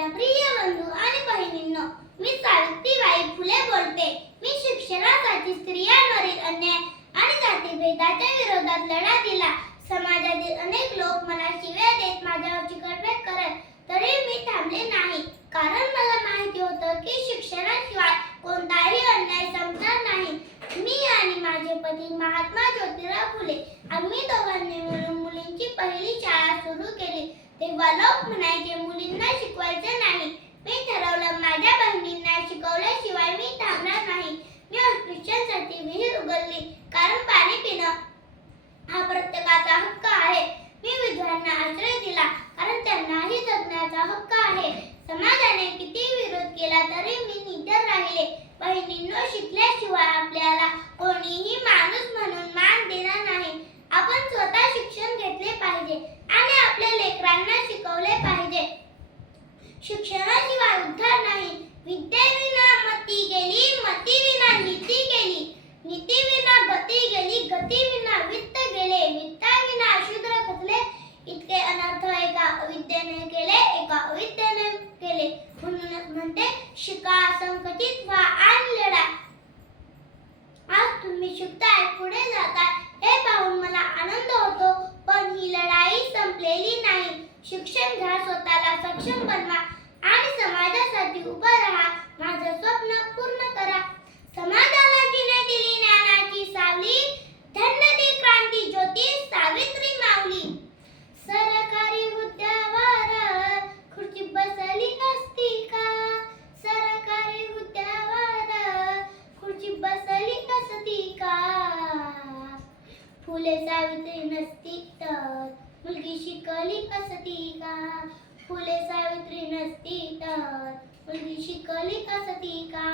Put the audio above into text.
माझ्या प्रिय बंधू आणि बहिणींनो, मी सावित्रीबाई फुले बोलते. मी शिक्षणासाठी स्त्रियांवरील अन्याय आणि जातीभेदाच्या विरोधात लढा दिला. समाजातील अनेक लोक मला शिव्या देत माझ्यावर चिकटवेट करत, तरी मी थांबले नाही. कारण मला माहिती होतं की शिक्षणाशिवाय कोणताही अन्याय संपणार नाही. मी आणि माझे पती महात्मा ज्योतिराव फुले आम्ही दोघांनी मिळून मुलींची पहिली शाळा सुरू केली. तेव्हा लोक म्हणायचे मुलींना शिकवायचे नाही. मी ठरवलं माझ्या बहिणींना शिकवल्याशिवाय मी थांबणार नाही. मी अस्पृश्यांसाठी विहीर उघडली, कारण पाणी पिणं हा प्रत्येकाचा हक्क आहे. मी विधवांना आश्रय दिला, कारण त्यांनाही जगण्याचा हक्क आहे. समाजाने किती विरोध केला तरी मी निडर राहिले. बहिणींनो, शिकल्याशिवाय आपल्याला कोणीही माणूस म्हणून मान देणार नाही. आपण स्वतः शिक्षण घेतले पाहिजे आणि आपल्या लेकरांना शिकवले पाहिजे. शिक्षणाशिवाय उद्धार नाही. विद्येविना मती गेली, मतीविना नीती गेली, नीतीविना गती गेली, गतीविना वित्त गेले, वित्ताविना शूद्र खचले. इतके अनर्थ एका अविद्येने केले, एका अविद्येने केले. म्हणूनच म्हणते, शिका, संघटित व्हा आणि लढा. आज तुम्ही शिकताय, पुढे जाताय हे पाहून मला आनंद होतो. पण ही लढाई संपलेली नाही. शिक्षण घ्या, स्वतःला सक्षम बनवा आणि समाजासाठी उभं राहा. माझं स्वप्न पूर्ण करा. समाजाला जिने दिली ज्ञानाची सावली, धन्य ती क्रांती ज्योती सावित्री माऊली. सरकारी हुद्द्यावर खुर्ची बसली नसती का? सरकारी हुद्द्यावर खुर्ची बसली नसती का? फुले सावित्री नसती तर मुलगी शिकली असती का? फुले सावित्री नसती तर मुलगी शिकली असती का?